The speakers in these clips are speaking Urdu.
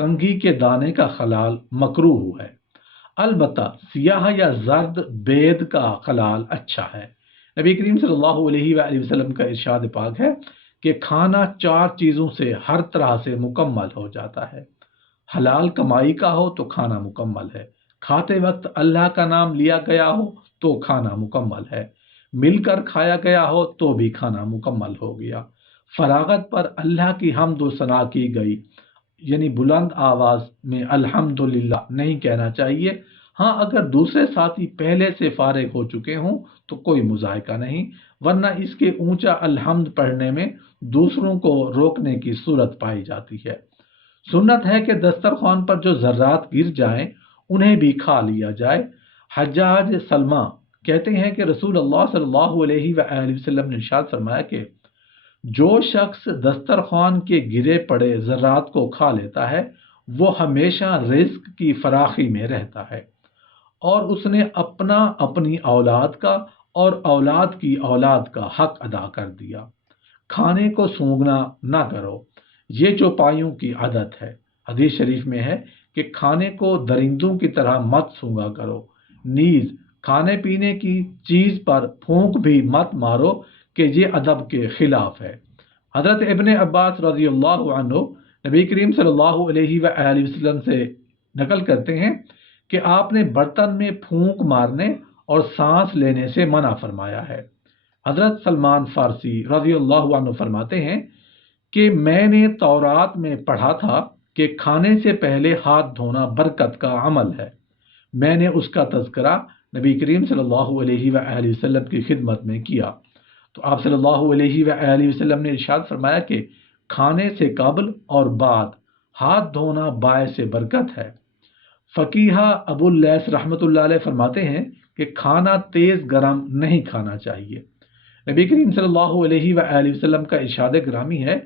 کنگھی کے دانے کا خلال مکروہ ہے، البتہ سیاہ یا زرد بید کا خلال اچھا ہے۔ نبی کریم صلی اللہ علیہ وآلہ وسلم کا ارشاد پاک ہے کہ کھانا 4 چیزوں سے ہر طرح سے مکمل ہو جاتا ہے۔ حلال کمائی کا ہو تو کھانا مکمل ہے، کھاتے وقت اللہ کا نام لیا گیا ہو تو کھانا مکمل ہے، مل کر کھایا گیا ہو تو بھی کھانا مکمل ہو گیا، فراغت پر اللہ کی حمد و ثنا کی گئی، یعنی بلند آواز میں الحمدللہ نہیں کہنا چاہیے۔ ہاں اگر دوسرے ساتھی پہلے سے فارغ ہو چکے ہوں تو کوئی مذائقہ نہیں، ورنہ اس کے اونچا الحمد پڑھنے میں دوسروں کو روکنے کی صورت پائی جاتی ہے۔ سنت ہے کہ دسترخوان پر جو ذرات گر جائیں انہیں بھی کھا لیا جائے۔ حجاج سلمہ کہتے ہیں کہ رسول اللہ صلی اللہ علیہ وآلہ وسلم نے ارشاد فرمایا کہ جو شخص دسترخوان کے گرے پڑے ذرات کو کھا لیتا ہے وہ ہمیشہ رزق کی فراخی میں رہتا ہے، اور اس نے اپنی اولاد کا اور اولاد کی اولاد کا حق ادا کر دیا۔ کھانے کو سونگنا نہ کرو، یہ چوپایوں کی عادت ہے۔ حدیث شریف میں ہے کہ کھانے کو درندوں کی طرح مت سونگا کرو، نیز کھانے پینے کی چیز پر پھونک بھی مت مارو کہ یہ ادب کے خلاف ہے۔ حضرت ابن عباس رضی اللہ عنہ نبی کریم صلی اللہ علیہ وآلہ وسلم سے نقل کرتے ہیں کہ آپ نے برتن میں پھونک مارنے اور سانس لینے سے منع فرمایا ہے۔ حضرت سلمان فارسی رضی اللہ عنہ فرماتے ہیں کہ میں نے تورات میں پڑھا تھا کہ کھانے سے پہلے ہاتھ دھونا برکت کا عمل ہے۔ میں نے اس کا تذکرہ نبی کریم صلی اللہ علیہ وآلہ وسلم کی خدمت میں کیا تو آپ صلی اللہ علیہ وآلہ وسلم نے ارشاد فرمایا کہ کھانے سے قبل اور بعد ہاتھ دھونا باعث برکت ہے۔ فقیہ ابو اللیث رحمۃ اللہ علیہ فرماتے ہیں کہ کھانا تیز گرم نہیں کھانا چاہیے۔ نبی کریم صلی اللہ علیہ وآلہ وسلم کا ارشاد گرامی ہے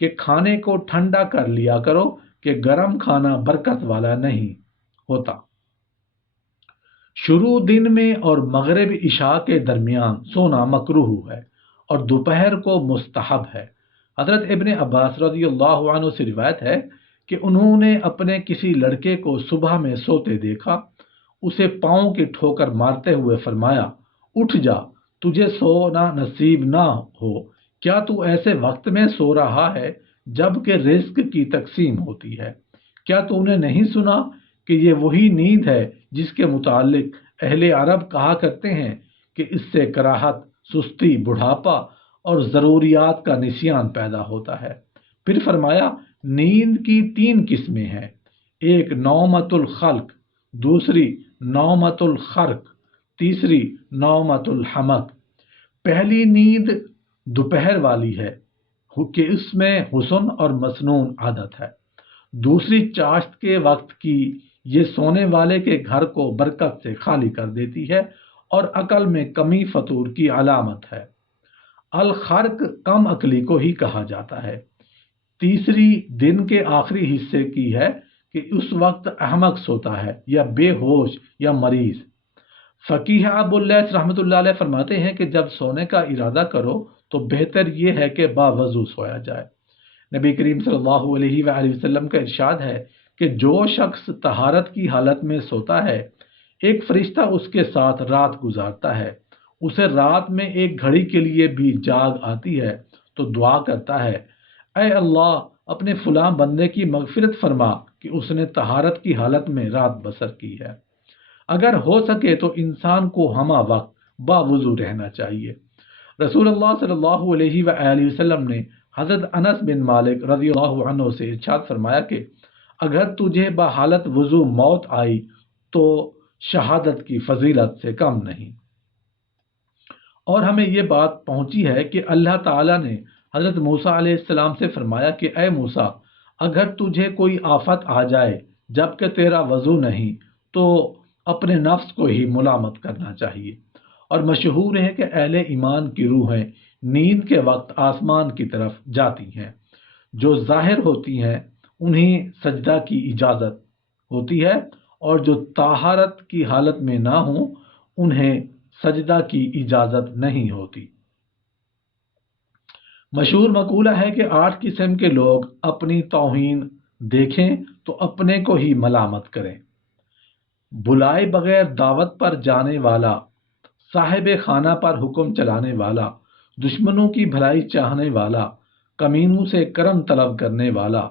کہ کھانے کو ٹھنڈا کر لیا کرو کہ گرم کھانا برکت والا نہیں ہوتا۔ شروع دن میں اور مغرب عشاء کے درمیان سونا مکروہ ہے اور دوپہر کو مستحب ہے۔ حضرت ابن عباس رضی اللہ عنہ سے روایت ہے کہ انہوں نے اپنے کسی لڑکے کو صبح میں سوتے دیکھا، اسے پاؤں کی ٹھوکر مارتے ہوئے فرمایا، اٹھ جا، تجھے سونا نصیب نہ ہو، کیا تو ایسے وقت میں سو رہا ہے جب کہ رزق کی تقسیم ہوتی ہے؟ کیا تو نے نہیں سنا کہ یہ وہی نیند ہے جس کے متعلق اہل عرب کہا کرتے ہیں کہ اس سے کراہت، سستی، بڑھاپا اور ضروریات کا نسیان پیدا ہوتا ہے۔ پھر فرمایا نیند کی 3 قسمیں ہیں، ایک نومۃ الخلق، دوسری نومۃ الخرق، تیسری نومۃ الحمق۔ پہلی نیند دوپہر والی ہے کہ اس میں حسن اور مسنون عادت ہے، دوسری چاشت کے وقت کی، یہ سونے والے کے گھر کو برکت سے خالی کر دیتی ہے اور عقل میں کمی فتور کی علامت ہے۔ الخرق کم عقلی کو ہی کہا جاتا ہے۔ تیسری دن کے آخری حصے کی ہے کہ اس وقت احمق سوتا ہے یا بے ہوش یا مریض۔ فقیہ ابو اللیث رحمۃ اللہ علیہ فرماتے ہیں کہ جب سونے کا ارادہ کرو تو بہتر یہ ہے کہ باوضو سویا جائے۔ نبی کریم صلی اللہ علیہ وآلہ وسلم کا ارشاد ہے کہ جو شخص طہارت کی حالت میں سوتا ہے ایک فرشتہ اس کے ساتھ رات گزارتا ہے، اسے رات میں ایک گھڑی کے لیے بھی جاگ آتی ہے تو دعا کرتا ہے، اے اللہ اپنے فلاں بندے کی مغفرت فرما کہ اس نے طہارت کی حالت میں رات بسر کی ہے۔ اگر ہو سکے تو انسان کو ہمہ وقت باوضو رہنا چاہیے۔ رسول اللہ صلی اللہ علیہ وآلہ وسلم نے حضرت انس بن مالک رضی اللہ عنہ سے ارشاد فرمایا کہ اگر تجھے بحالت وضو موت آئی تو شہادت کی فضیلت سے کم نہیں۔ اور ہمیں یہ بات پہنچی ہے کہ اللہ تعالیٰ نے حضرت موسیٰ علیہ السلام سے فرمایا کہ اے موسیٰ اگر تجھے کوئی آفت آ جائے جبکہ تیرا وضو نہیں تو اپنے نفس کو ہی ملامت کرنا چاہیے۔ اور مشہور ہے کہ اہل ایمان کی روحیں نیند کے وقت آسمان کی طرف جاتی ہیں، جو ظاہر ہوتی ہیں انہیں سجدہ کی اجازت ہوتی ہے اور جو طہارت کی حالت میں نہ ہوں انہیں سجدہ کی اجازت نہیں ہوتی۔ مشہور مقولہ ہے کہ 8 قسم کے لوگ اپنی توہین دیکھیں تو اپنے کو ہی ملامت کریں۔ بلائے بغیر دعوت پر جانے والا، صاحب خانہ پر حکم چلانے والا، دشمنوں کی بھلائی چاہنے والا، کمینوں سے کرم طلب کرنے والا،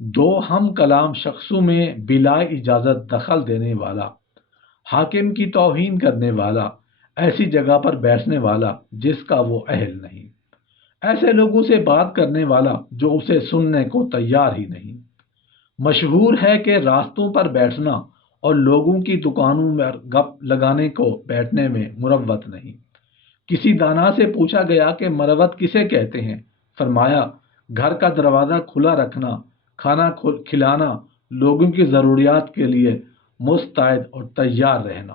دو ہم کلام شخصوں میں بلا اجازت دخل دینے والا، حاکم کی توہین کرنے والا، ایسی جگہ پر بیٹھنے والا جس کا وہ اہل نہیں، ایسے لوگوں سے بات کرنے والا جو اسے سننے کو تیار ہی نہیں۔ مشہور ہے کہ راستوں پر بیٹھنا اور لوگوں کی دکانوں میں گپ لگانے کو بیٹھنے میں مروت نہیں۔ کسی دانا سے پوچھا گیا کہ مروت کسے کہتے ہیں؟ فرمایا، گھر کا دروازہ کھلا رکھنا، کھانا کھلانا، لوگوں کی ضروریات کے لیے مستعد اور تیار رہنا۔